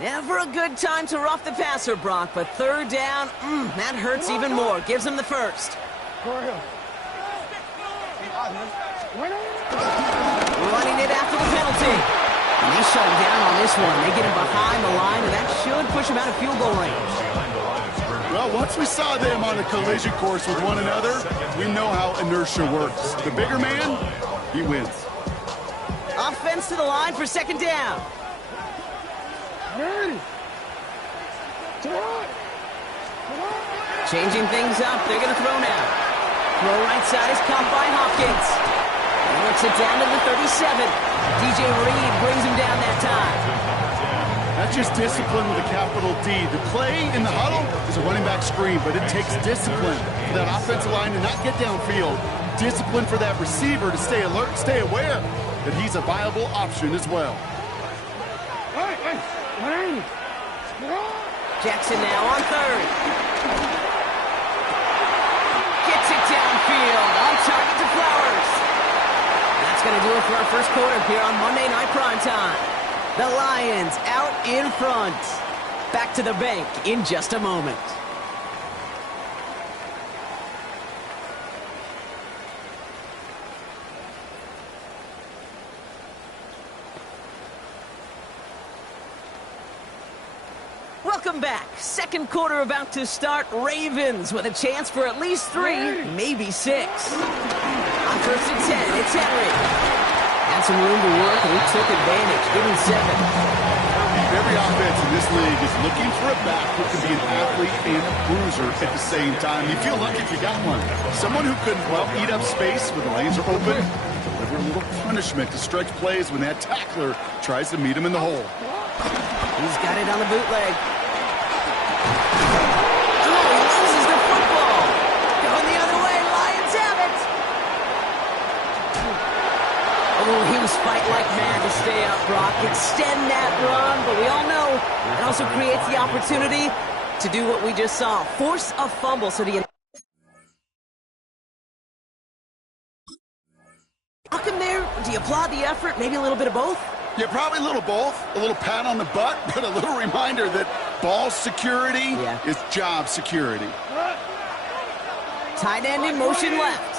Never a good time to rough the passer, Brock, but third down, that hurts even more. Gives him the first. Running it after the penalty. And they shut him down on this one. They get him behind the line, and that should push him out of field goal range. Well, once we saw them on a collision course with one another, we know how inertia works. The bigger man, he wins. Offense to the line for second down. Changing things up, they're going to throw now. Throw right side is caught by Hopkins. He works it down to the 37. DJ Reed brings him down that time. That's just discipline with a capital D. The play in the huddle is a running back screen, but it takes discipline for that offensive line to not get downfield. Discipline for that receiver to stay alert, stay aware that he's a viable option as well. Jackson now on third. Gets it downfield. On target to Flowers. That's going to do it for our first quarter here on Monday Night Primetime. The Lions out in front. Back to the bank in just a moment. Welcome back. Second quarter about to start. Ravens with a chance for at least 3, maybe 6. On first and 10, it's Henry. Had some room to work, and he took advantage, giving 7. Every offense in this league is looking for a back who can be an athlete and a bruiser at the same time. You feel lucky if you got one. Someone who can, well, eat up space when the lanes are open, deliver a little punishment to stretch plays when that tackler tries to meet him in the hole. He's got it on the bootleg. Oh, he loses the football. Going the other way, Lions have it. Oh, he was fighting like mad to stay up, Brock. Extend that run, but we all know it also creates the opportunity to do what we just saw. Force a fumble so the... How come there? Do you applaud the effort? Maybe a little bit of both? Yeah, probably a little both. A little pat on the butt, but a little reminder that ball security is job security. Tight end in motion left.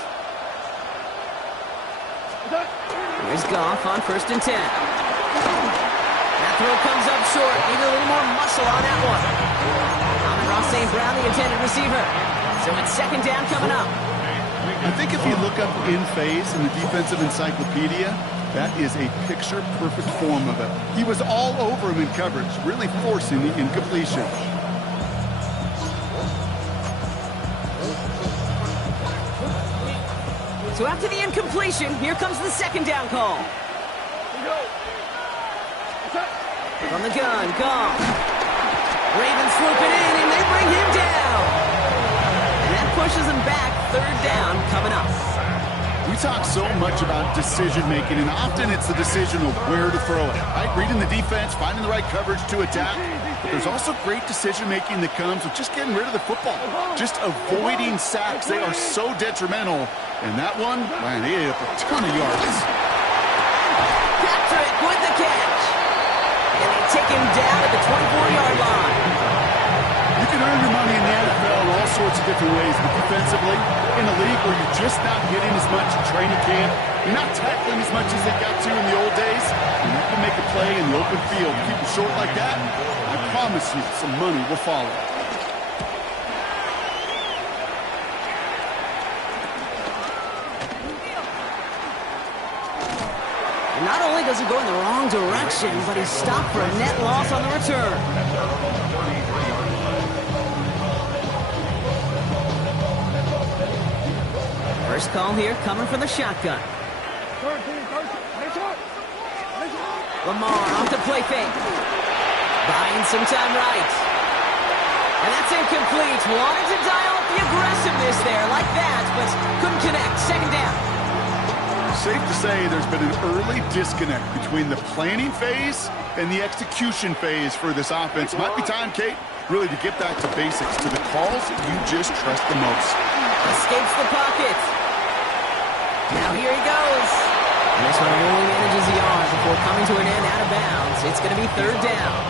Here's Goff on first and 10. That throw comes up short. Need a little more muscle on that one. Amon-Ra St. Brown, the intended receiver. So it's second down coming up. I think if you look up in phase in the defensive encyclopedia, that is a picture-perfect form of it. He was all over him in coverage, really forcing the incompletion. So after the incompletion, here comes the second down call. From the gun, Goff. Ravens swoop it in, and they bring him down. And that pushes him back. Third down coming up. We talk so much about decision-making, and often it's the decision of where to throw it. Right? Reading the defense, finding the right coverage to attack. But there's also great decision-making that comes with just getting rid of the football. Just avoiding sacks. They are so detrimental. And that one, man, he ate up a ton of yards. Patrick with the catch. And they take him down at the 24-yard line. You can earn your money in the NFL in all sorts of different ways, but defensively, in a league where you're just not getting as much in training camp, you're not tackling as much as they got to in the old days, and you can make a play in the open field. Keep it short like that, I promise you some money will follow. Not only does he go in the wrong direction, but he's stopped for a net loss on the return. First call here coming from the shotgun. Lamar off the play fake. Buying some time right. And that's incomplete. Wanted to dial up the aggressiveness there like that, but couldn't connect. Second down. Safe to say there's been an early disconnect between the planning phase and the execution phase for this offense. Might be time, Kate, really to get back to basics, to the calls that you just trust the most. Escapes the pocket. Now here he goes. And this one only manages the arm before coming to an end out of bounds. It's going to be third down.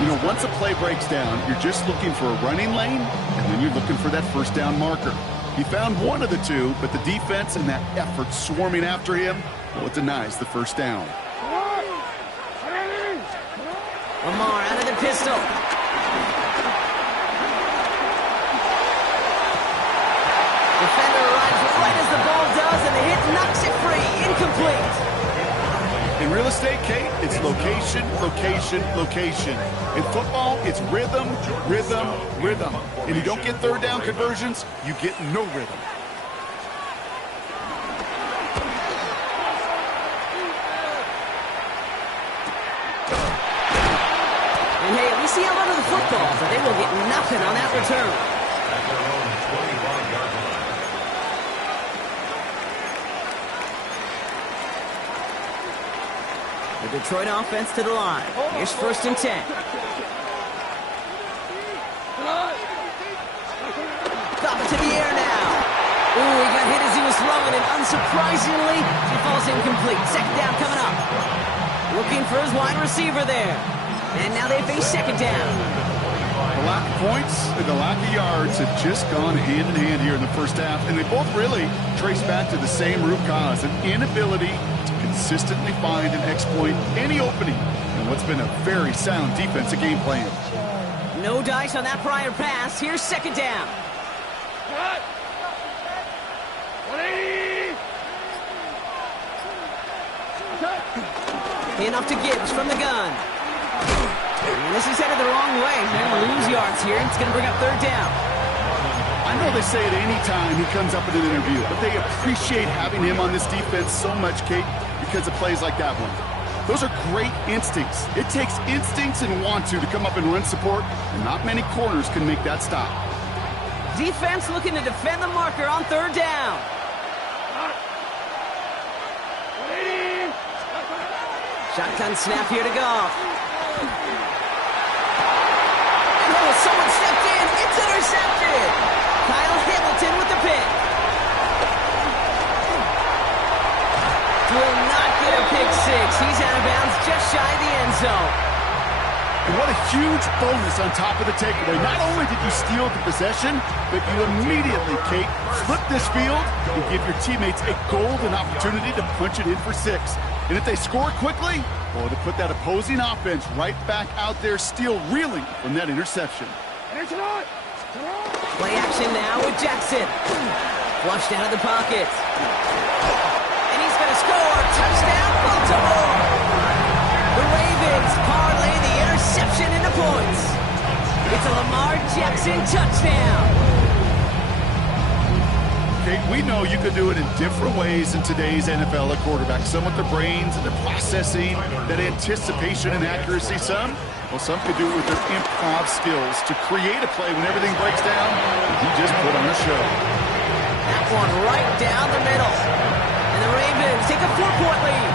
You know, once a play breaks down, you're just looking for a running lane, and then you're looking for that first down marker. He found one of the two, but the defense and that effort swarming after him, well, it denies the first down. Lamar out of the pistol. Defender arrives right as the ball does, and the hit knocks it free. Incomplete. In real estate, Kate, it's location, location, location. In football, it's rhythm, rhythm, rhythm. And you don't get third down conversions, you get no rhythm. And hey, at least he held onto the football, but they will get nothing on that return. The Detroit offense to the line. Here's 1st and 10. Top it to the air now. Ooh, he got hit as he was throwing, and unsurprisingly, he falls incomplete. 2nd down coming up. Looking for his wide receiver there. And now they face 2nd down. The lack of points and the lack of yards have just gone hand in hand here in the first half, and they both really trace back to the same root cause, an inability to consistently find and exploit any opening in what's been a very sound defensive game plan. No dice on that prior pass. Here's 2nd down. Enough to Gibbs from the gun. And this is headed the wrong way. They're going to lose yards here. It's going to bring up 3rd down. I know they say it any time he comes up in an interview, but they appreciate having him on this defense so much, Kate, because of plays like that one. Those are great instincts. It takes instincts and want to come up and run support, and not many corners can make that stop. Defense looking to defend the marker on 3rd down. Shotgun snap here to go. Oh, someone stepped in. It's intercepted. Kyle Hamilton with the pick. Will not get a pick 6. He's out of bounds just shy of the end zone. And what a huge bonus on top of the takeaway. Not only did you steal the possession, but you immediately, Kate, flip this field and give your teammates a golden opportunity to punch it in for 6. And if they score quickly, well, to put that opposing offense right back out there, still reeling from that interception. Play action now with Jackson. Flushed out of the pocket. And he's going to score. Touchdown, Baltimore. The Ravens parlay the interception into points. It's a Lamar Jackson touchdown. Kate, we know you can do it in different ways in today's NFL at quarterback. Some with their brains and their processing, that anticipation and accuracy. Some can do it with their improv skills to create a play when everything breaks down. You just put on a show. That one right down the middle. And the Ravens take a 4-point lead.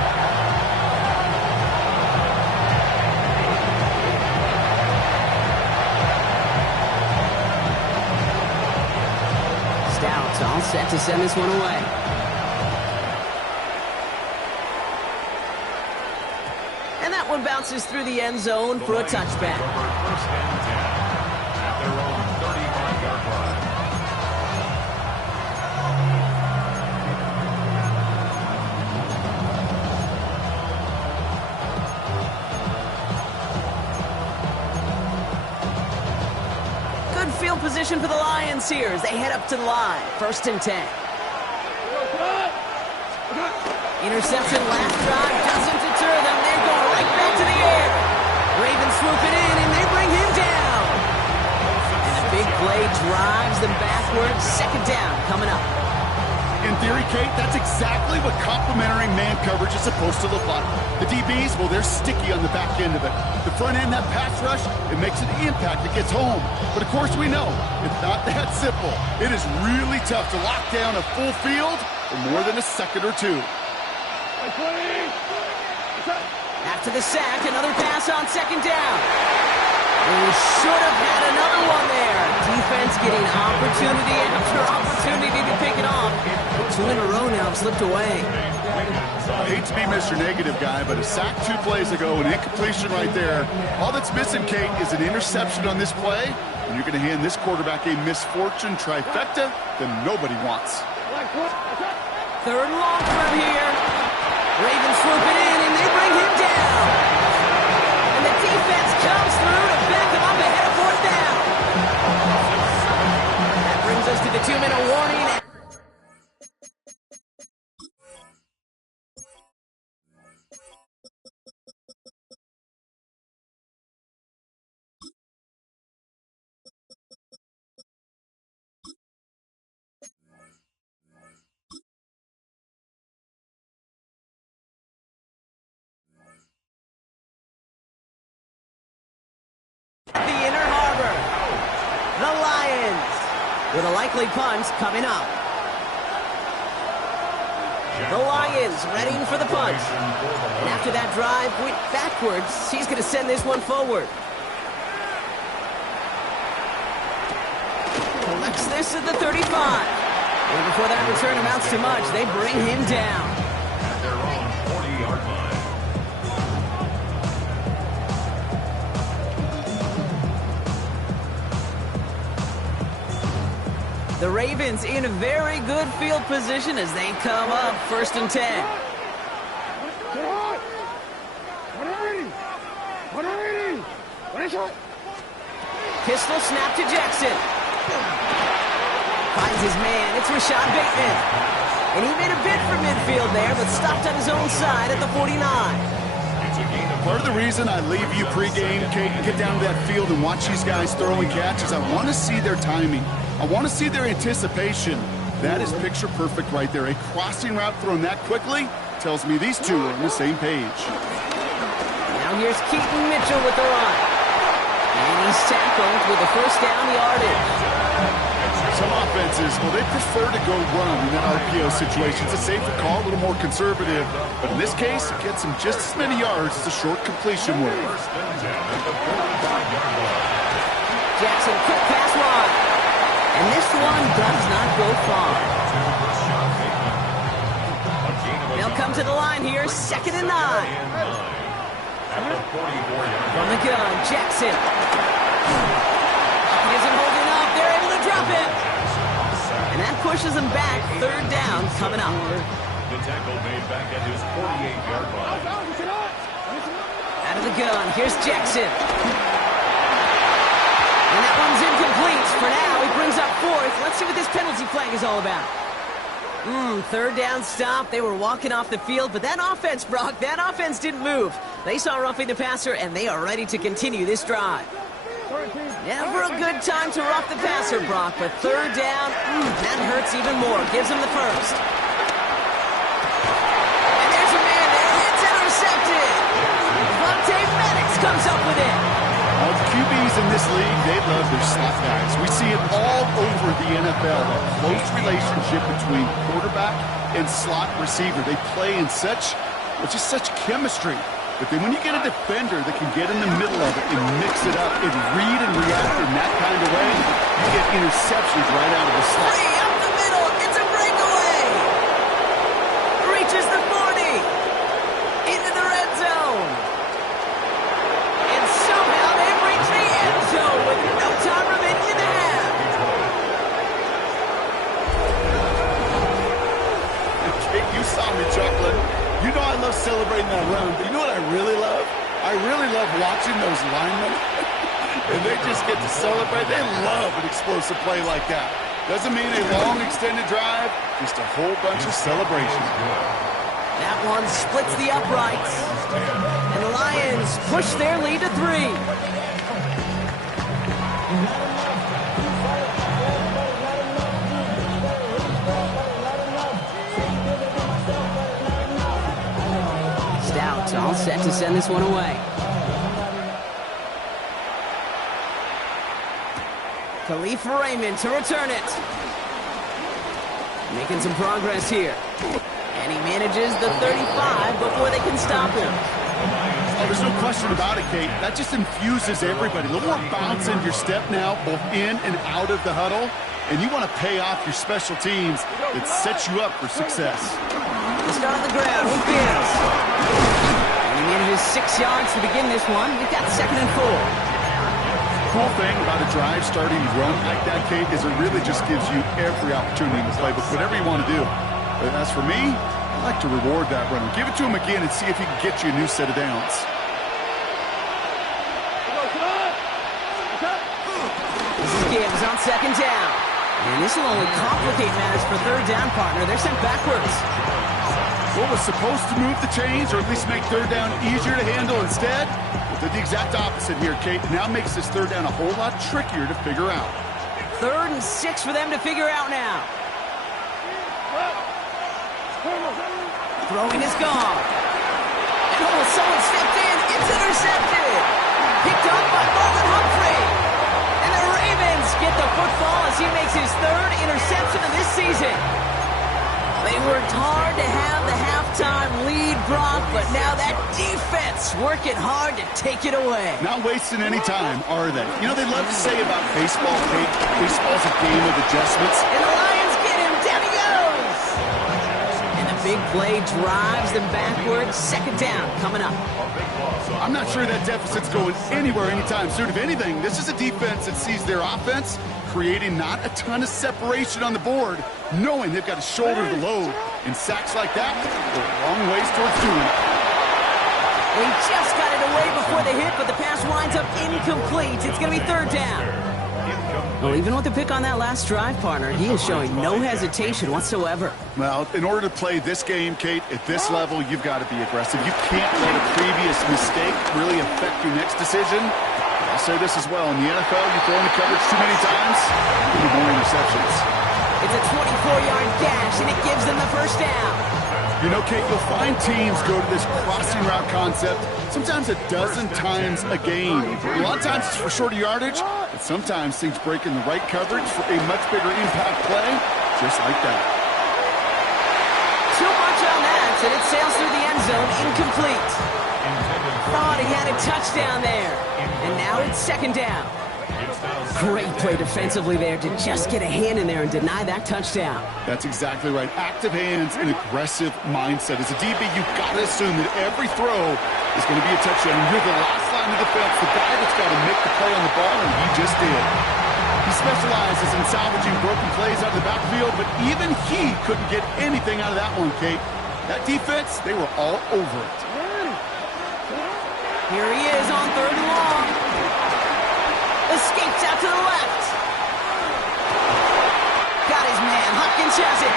Stout's all set to send this one away. And that one bounces through the end zone for a touchback. Good field position for the Lions here as they head up to the line. 1st and 10. Interception last drive doesn't deter them. They're going right back to the air. Ravens swoop it in, and they bring him down. And the big play drives them backwards. 2nd down coming up. In theory, Kate, that's exactly what complementary man coverage is supposed to look like. The DBs, well, they're sticky on the back end of it. The front end, that pass rush, it makes an impact. It gets home. But, of course, we know it's not that simple. It is really tough to lock down a full field for more than a second or two. After the sack, another pass on 2nd down. They should have had another one there. Defense getting opportunity after opportunity to pick it off. But 2 in a row now have slipped away. I hate to be Mr. Negative guy, but a sack 2 plays ago, an incompletion right there. All that's missing, Kate, is an interception on this play, and you're going to hand this quarterback a misfortune trifecta that nobody wants. 3rd and long from here. Ravens swoop it in, and they bring him down. And the defense comes through to back him up ahead of 4th down. That brings us to the 2-minute warning. The inner harbor. The Lions with a likely punt coming up. The Lions readying for the punt. And after that drive went backwards, he's going to send this one forward. Collects this at the 35. And before that return amounts to much, they bring him down. At their own 40-yard line. The Ravens in a very good field position as they come up 1st and 10. Pistol snap to Jackson. Finds his man. It's Rashad Bateman. And he made a bid for midfield there, but stopped on his own side at the 49. Part of the reason I leave you pregame, Kate, and get down to that field and watch these guys throw and catch is I want to see their timing. I want to see their anticipation. That is picture perfect right there. A crossing route thrown that quickly tells me these two are on the same page. Now here's Keaton Mitchell with the run. And he's tackled with a 1st down yardage. Some offenses, well, they prefer to go run in that RPO situation. It's a safer call, a little more conservative. But in this case, it gets them just as many yards as a short completion would. Jackson, quick pass wide. And this one does not go far. They'll come to the line here, 2nd and 9. From the gun, Jackson. He isn't holding up. They're able to drop it. And that pushes him back. 3rd down coming up. The tackle made back at his 48-yard line. Out of the gun, here's Jackson. And that one's incomplete. For now, he brings up 4th. Let's see what this penalty flag is all about. 3rd down stop. They were walking off the field, but that offense, Brock, that offense didn't move. They saw roughing the passer, and they are ready to continue this drive. Never a good time to rough the passer, Brock, but 3rd down, that hurts even more. Gives him the 1st. And there's a man there. It's intercepted. Vontae Maddox comes up with it. Well, the QBs in this league, they love their slot guys. We see it all over the NFL, a close relationship between quarterback and slot receiver. They play in such chemistry. But then when you get a defender that can get in the middle of it and mix it up and read and react in that kind of way, you get interceptions right out of the slot. Free up the middle. It's a breakaway. Reaches the 40. Into the red zone. And somehow they've reached the end zone with no time remaining in the half. Kate, you saw me chuckling. You know I love celebrating that run, but you know what I really love? I really love watching those linemen. And they just get to celebrate. They love an explosive play like that. Doesn't mean a long extended drive, just a whole bunch of celebration. That one splits the uprights. And the Lions push their lead to 3. Stout all set to send this one away. Khalif Raymond to return it. Making some progress here. And he manages the 35 before they can stop him. Oh, there's no question about it, Kate. That just infuses everybody. A little more bounce in your step now, both in and out of the huddle. and you want to pay off your special teams that sets you up for success. The start on the ground, who gives? And he needed his 6 yards to begin this one. We've got 2nd and 4. Cool thing about a drive starting to run like that, Kate, is it really just gives you every opportunity in the playbook, whatever you want to do. But as for me, I like to reward that runner. Give it to him again and see if he can get you a new set of downs. This is Gibbs on 2nd down. And this will only complicate matters for 3rd down, partner. They're sent backwards. What was supposed to move the chains, or at least make 3rd down easier to handle instead? Well, did the exact opposite here, Kate. Now makes this 3rd down a whole lot trickier to figure out. 3rd and 6 for them to figure out now. Throwing is gone. And someone stepped in. It's intercepted. Picked up by Marlon Humphrey. And the Ravens get the football as he makes his 3rd interception of this season. They worked hard to have the halftime lead, Brock, but now that defense working hard to take it away. Not wasting any time, are they? You know, they love to say about baseball, Kate, baseball's a game of adjustments. And the Lions get him. Down he goes. And the big play drives them backwards. 2nd down coming up. I'm not sure that deficit's going anywhere anytime soon. If anything, this is a defense that sees their offense creating not a ton of separation on the board, knowing they've got to shoulder the load. And sacks like that go a long ways towards doing it. They just got it away before the hit, but the pass winds up incomplete. It's going to be 3rd down. Well, even with the pick on that last drive, partner, he is showing no hesitation whatsoever. Well, in order to play this game, Kate, at this level, you've got to be aggressive. You can't let a previous mistake really affect your next decision. I'll say this as well. In the NFL, you throw in the coverage too many times, you get more interceptions. It's a 24-yard gash, and it gives them the 1st down. You know, Kate, you'll find teams go to this crossing route concept sometimes a dozen times a game. A lot of times it's for shorter yardage, but sometimes things break in the right coverage for a much bigger impact play, just like that. Too much on that, and it sails through the end zone, incomplete. Thought he had a touchdown there, and now it's 2nd down. Great play defensively there to just get a hand in there and deny that touchdown. That's exactly right. Active hands and aggressive mindset. As a DB, you've got to assume that every throw is going to be a touchdown. You're the last line of defense, the guy that's got to make the play on the ball, and he just did. He specializes in salvaging broken plays out of the backfield, but even he couldn't get anything out of that one, Kate. That defense, they were all over it. Here he is on 3rd and long. Escapes out to the left. Got his man. Hopkins has it.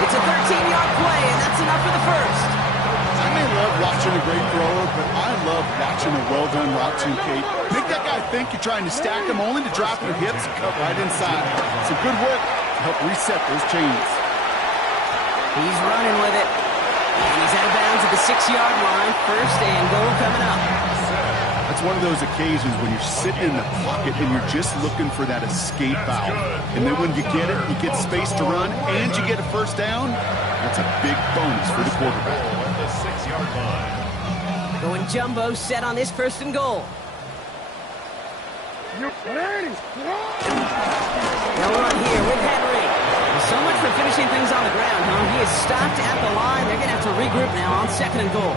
It's a 13-yard play, and that's enough for the 1st. I may love watching a great thrower, but I love watching a well-done route too, Kate. Make that guy think you're trying to stack him only to drop your hips and cut right inside. Some good work to help reset those chains. He's running with it. And he's out of bounds at the 6-yard line. 1st and goal coming up. That's one of those occasions when you're sitting in the pocket and you're just looking for that escape valve. And then when you get it, you get space to run, and you get a 1st down. That's a big bonus for the quarterback. At the 6-yard line. Going jumbo set on this 1st and goal. They'll run here with Henry. So much for finishing things on the ground, huh? He is stopped at the line. They're going to have to regroup now on 2nd and goal.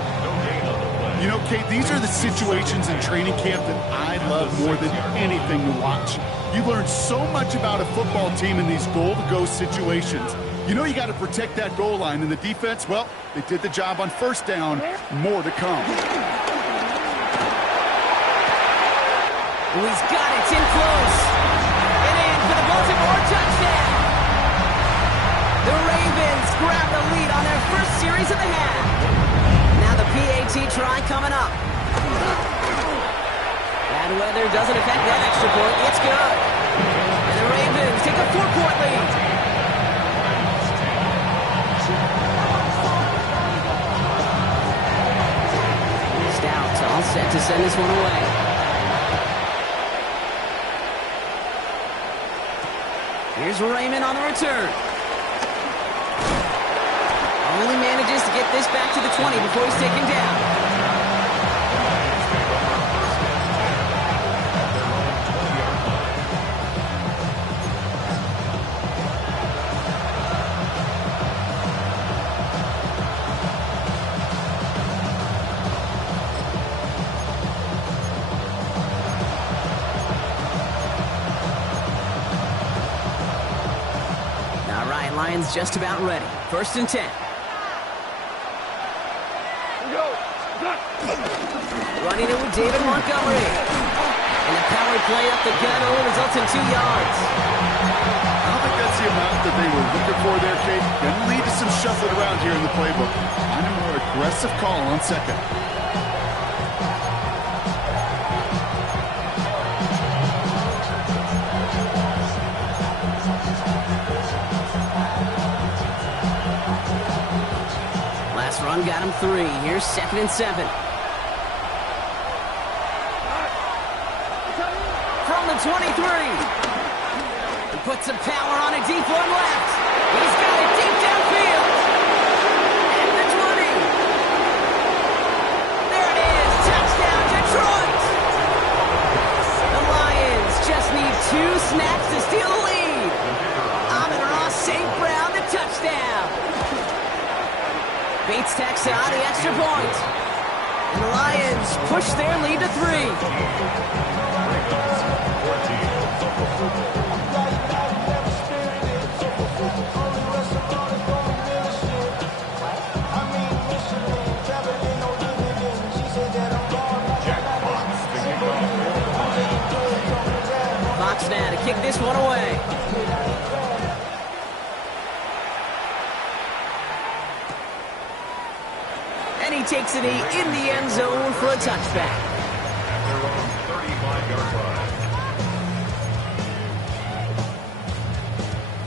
You know, Kate, these are the situations in training camp that I love more than anything to watch. You learn so much about a football team in these goal-to-go situations. You know you got to protect that goal line, and the defense, well, they did the job on 1st down. More to come. Oh, he's got it. It's in close. And in for the Baltimore touchdown. The Ravens grab the lead on their 1st series of the half. Now the PAT try coming up. Bad weather doesn't affect that extra point. It's good. And the Ravens take a 4-point lead. Stout all set to send this one away. Here's Raymond on the return. Only manages to get this back to the 20 before he's taken down. Lions just about ready. 1st and 10. Running it with David Montgomery. And a power play up the gut only results in 2 yards. I don't think that's the amount that they were looking for there, Kate. Going to lead to some shuffling around here in the playbook. Find a more aggressive call on 2nd. Last run got him 3. Here's 2nd and 7. From the 23. He puts some power on it, deep one left. He's got it deep downfield. At the 20. There it is. Touchdown, Detroit. The Lions just need 2 snaps to steal the lead. Amon-Ra St. Brown, the touchdown. Bates tacks out the extra point. And the Lions push their lead to 3. Fox now to kick this one away. And he takes it in the end zone for a touchback. Their own 35-yard line.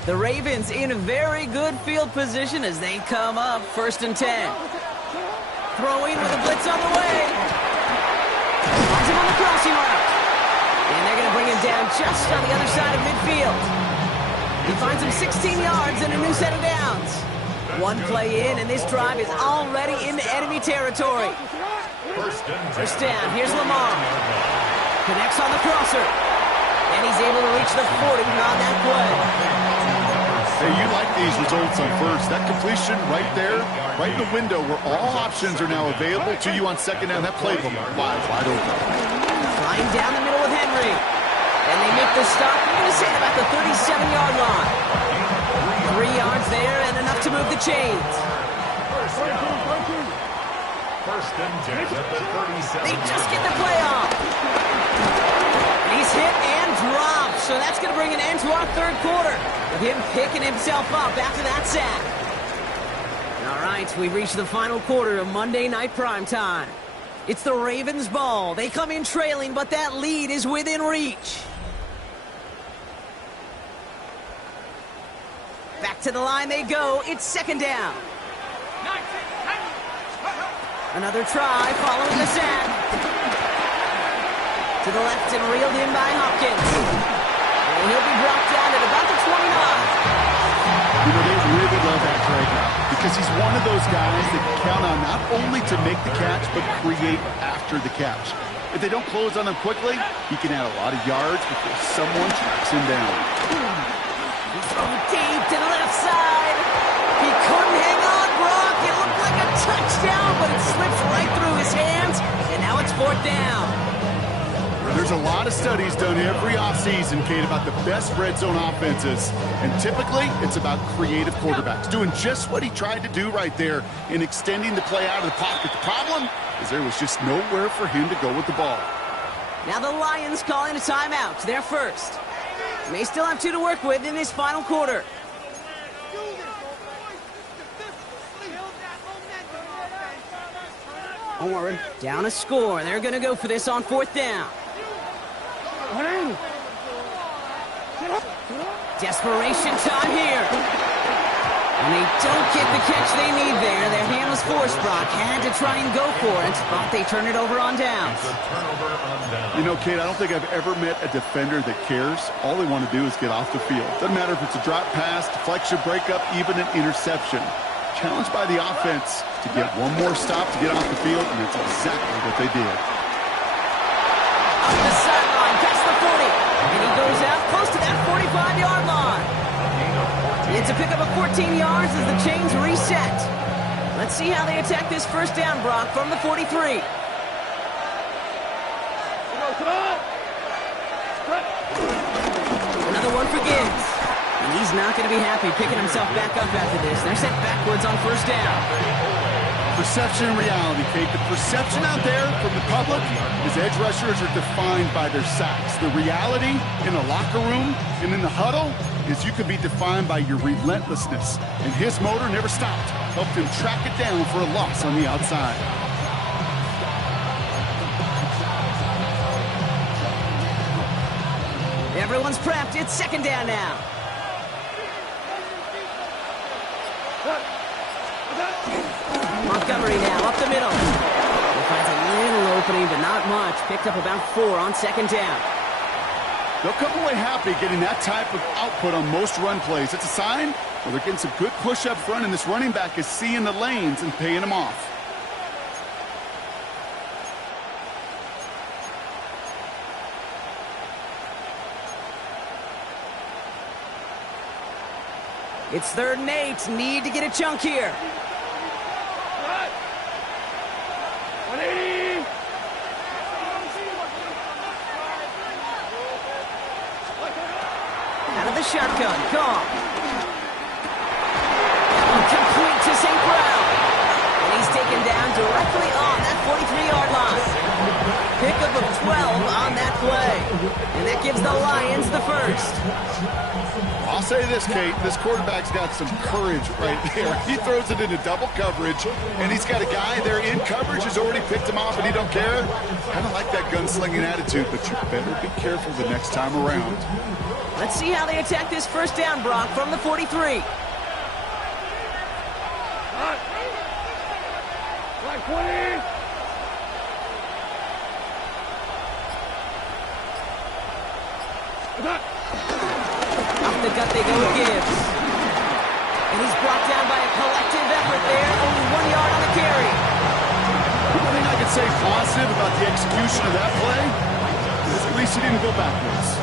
The Ravens in very good field position as they come up 1st and 10. Throwing with a blitz on the way. Finds him on the crossing route. And they're going to bring him down just on the other side of midfield. He finds him 16 yards and a new set of downs. 1 play in, and this drive is already into enemy territory. First down, here's Lamar. Connects on the crosser. And he's able to reach the 40 on that play. Hey, you like these results on 1st. That completion right there, right in the window where all options are now available to you on 2nd down. That playbook wide open. Flying down the middle with Henry. And they make the stop, I'm going to say about the 37-yard line. 3 yards there and enough to move the chains. First and 10 at the 37. They just get the play off. And he's hit and dropped. So that's going to bring an end to our 3rd quarter with him picking himself up after that sack. All right, we've reached the final quarter of Monday Night Primetime. It's the Ravens' ball. They come in trailing, but that lead is within reach. Back to the line they go. It's 2nd down. Another try following the sack. To the left and reeled in by Hopkins. And he'll be brought down at about the 29. You know, they really love that Greg because he's one of those guys that can count on not only to make the catch, but create after the catch. If they don't close on him quickly, he can add a lot of yards before someone tracks him down. Deep to the left side. He couldn't hang on, Brock. It looked like a touchdown, but it slips right through his hands, and now it's 4th down. There's a lot of studies done every offseason, Kate, about the best red zone offenses. And typically, it's about creative quarterbacks, doing just what he tried to do right there in extending the play out of the pocket. The problem is there was just nowhere for him to go with the ball. Now the Lions calling a timeout. They're first. May still have 2 to work with in this final quarter. Horn down a score. They're going to go for this on 4th down. Desperation time here. And they don't get the catch they need there. Their hand was forced. Brock had to try and go for it, but they turn it over on downs. You know, Kate, I don't think I've ever met a defender that cares. All they want to do is get off the field. Doesn't matter if it's a drop pass, deflection, breakup, even an interception. Challenged by the offense to get one more stop to get off the field, and that's exactly what they did. Up the sideline, past the 40. And he goes out close to that 45-yard line. It's a pickup of 14 yards as the chains reset. Let's see how they attack this 1st down, Brock, from the 43. Another one for Gibbs. And he's not going to be happy picking himself back up after this. They're sent backwards on first down. Perception and reality, Kate. The perception out there from the public is edge rushers are defined by their sacks. The reality in a locker room and in the huddle is you can be defined by your relentlessness. And his motor never stopped. Helped him track it down for a loss on the outside. Everyone's prepped. It's second down now. Montgomery now up the middle. He finds a little opening, but not much. Picked up about 4 on second down. They'll come away happy getting that type of output on most run plays. It's a sign well, they're getting some good push up front, and this running back is seeing the lanes and paying them off. It's 3rd and 8. Need to get a chunk here. Out of the shotgun. Gone. Complete to St. Brown. And he's taken down directly on that 43-yard line. Pickup of 12 on that play. And that gives the Lions the first. I'll say this, Kate, this quarterback's got some courage right there. He throws it into double coverage, and he's got a guy there in coverage who's already picked him off, and he don't care. Kind of like that gunslinging attitude, but you better be careful the next time around. Let's see how they attack this first down, Brock, from the 43. Off the gut they go with Gibbs. And he's brought down by a collective effort there. Only 1 yard on the carry. One thing I could say positive about the execution of that play is at least he didn't go backwards.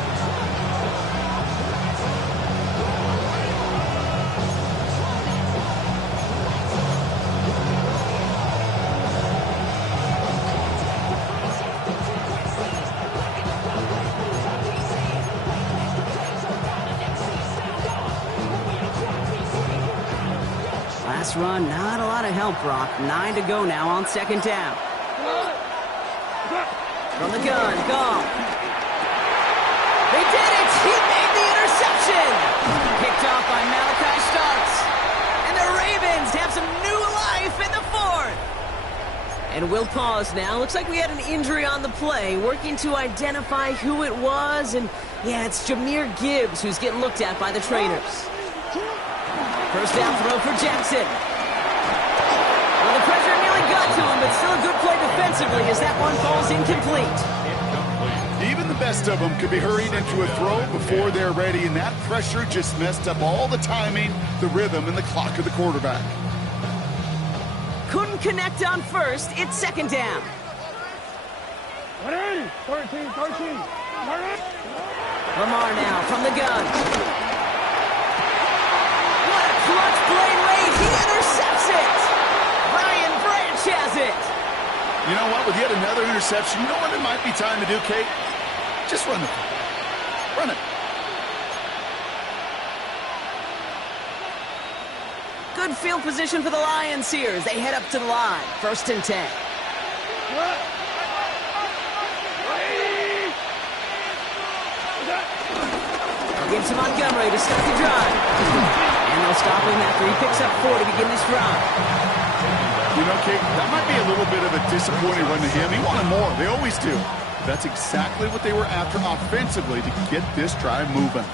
Run, not a lot of help, Brock. 9 to go now on second down. From the gun, Gong. They did it! He made the interception! Picked off by Malachi Starks. And the Ravens have some new life in the 4th. And we'll pause now. Looks like we had an injury on the play. Working to identify who it was. And yeah, it's Jahmyr Gibbs who's getting looked at by the trainers. First down throw for Jackson. Well, the pressure nearly got to him, but still a good play defensively as that one falls incomplete. Even the best of them could be hurried into a throw before they're ready, and that pressure just messed up all the timing, the rhythm, and the clock of the quarterback. Couldn't connect on first. It's second down. 13. Lamar now from the gun. Clutch play late. He intercepts it. Brian Branch has it. You know what? With yet another interception, you know what it might be time to do, Kate? Just run the ball. Run it. Good field position for the Lions here as they head up to the line. 1st and 10. Gives to Montgomery to start the drive. And they'll stop him after he picks up 4 to begin this drive. You know, Kate, that might be a little bit of a disappointing run to him. He wanted more. They always do. That's exactly what they were after offensively to get this drive moving.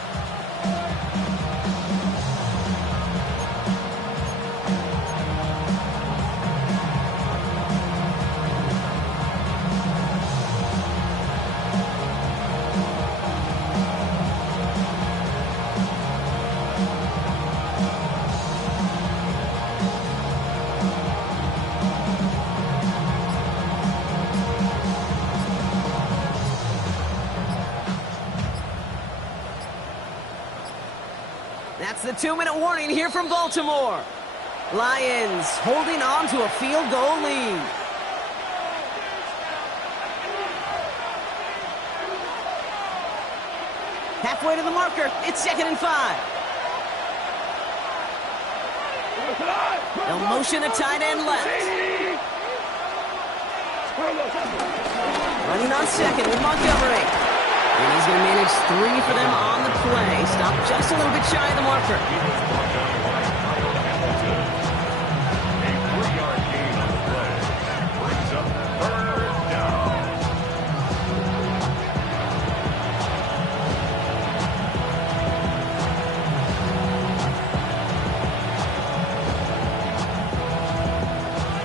That's the 2-minute warning here from Baltimore. Lions holding on to a field goal lead. Halfway to the marker. It's 2nd and 5. They'll motion a tight end left. Running on second with Montgomery. And he's going to manage 3 for them on the play. Stop just a little bit shy of the marker. A 3-yard gain on the play. Brings up 3rd down.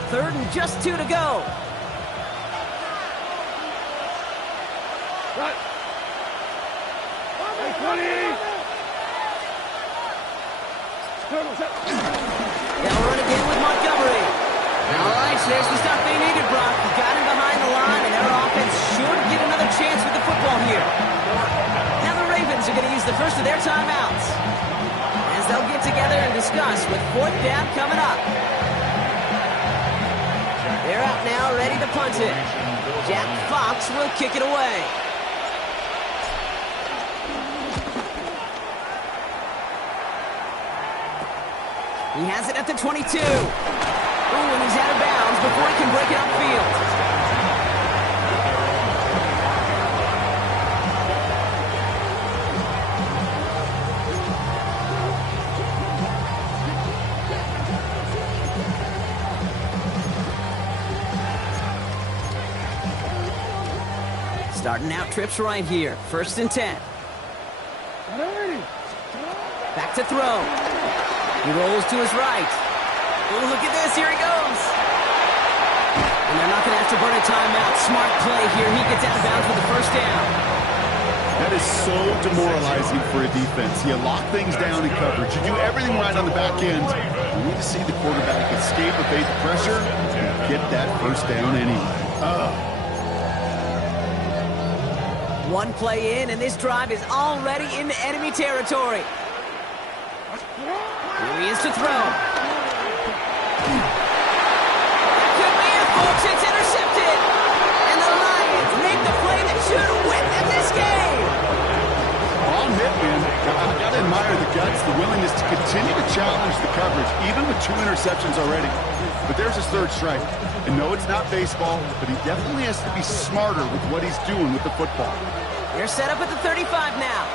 Third and just 2 to go. They'll run again with Montgomery. All right, so there's the stop they needed, Brock. Got him behind the line, and their offense should get another chance with the football here. Now the Ravens are going to use the first of their timeouts as they'll get together and discuss with 4th down coming up. They're out now, ready to punt it. Jack Fox will kick it away. He has it at the 22. Ooh, and he's out of bounds before he can break it upfield. Starting out trips right here. 1st and 10. Back to throw. He rolls to his right. Oh, look at this. Here he goes. And they're not going to have to burn a timeout. Smart play here. He gets out of bounds with the 1st down. That is so demoralizing for a defense. You lock things down in coverage. You do everything right on the back end. You need to see the quarterback escape, evade the pressure, and get that 1st down anyway. One play in, and this drive is already into enemy territory. Here he is to throw. That could be it, folks. It's intercepted. And the Lions make the play that should win them this game. On Mittman, I've got to admire the guts, the willingness to continue to challenge the coverage, even with 2 interceptions already. But there's his 3rd strike. And no, it's not baseball, but he definitely has to be smarter with what he's doing with the football. They're set up at the 35 now.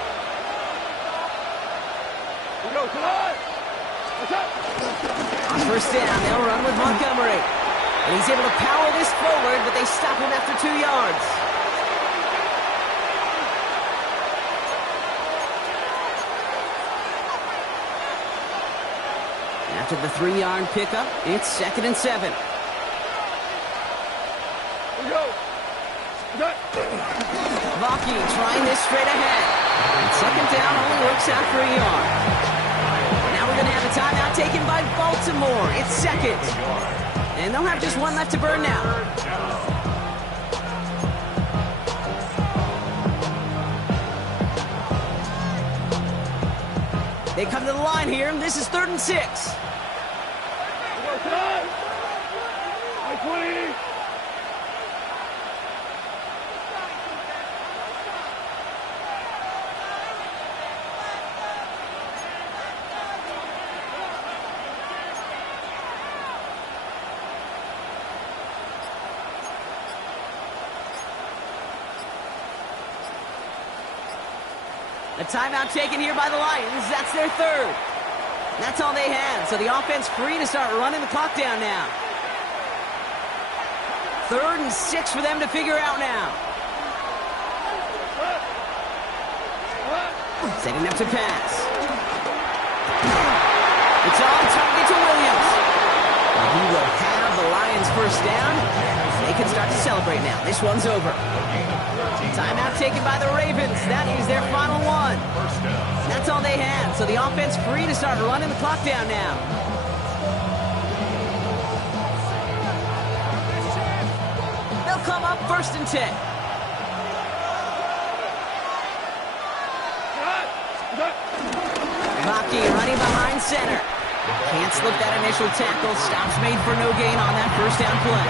On 1st down, they'll run with Montgomery. And he's able to power this forward, but they stop him after 2 yards. After the 3-yard pickup, it's 2nd and 7. Vaki trying this straight ahead. And 2nd down only works out for a yard. Now we're going to have a timeout taken by Baltimore. It's 2nd. And they'll have just 1 left to burn now. They come to the line here, and this is 3rd and 6. A timeout taken here by the Lions. That's their 3rd. That's all they had. So the offense free to start running the clock down now. 3rd and 6 for them to figure out now. Setting up to pass. It's on target to Williams. He will have the Lions 1st down. They can start to celebrate now. This one's over. Timeout taken by the Ravens. That is their final one. That's all they had. So the offense free to start running the clock down now. They'll come up 1st and 10. Vaki running behind center. Can't slip that initial tackle. Stops made for no gain on that 1st down play.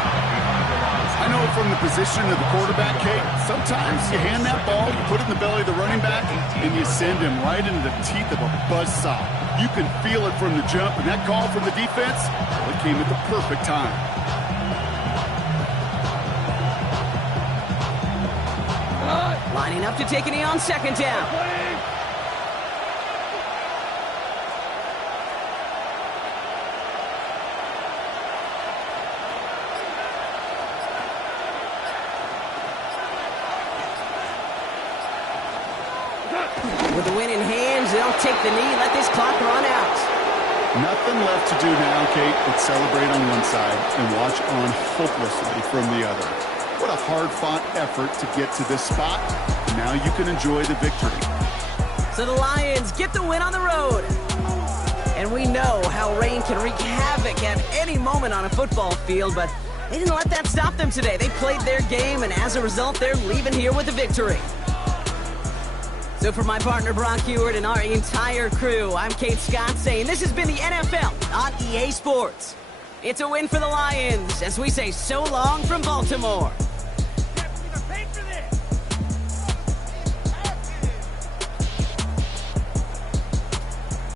I know from the position of the quarterback, Kate, sometimes you hand that ball, you put it in the belly of the running back, and you send him right into the teeth of a buzzsaw. You can feel it from the jump, and that call from the defense, it came at the perfect time. Lining up to take a knee on second down. With the win in hands, they'll take the knee, let this clock run out. Nothing left to do now, Kate, but celebrate on one side and watch on hopelessly from the other. What a hard-fought effort to get to this spot. Now you can enjoy the victory. So the Lions get the win on the road. And we know how rain can wreak havoc at any moment on a football field, but they didn't let that stop them today. They played their game, and as a result, they're leaving here with a victory. So for my partner, Brock Heward, and our entire crew, I'm Kate Scott saying this has been the NFL on EA Sports. It's a win for the Lions as we say so long from Baltimore.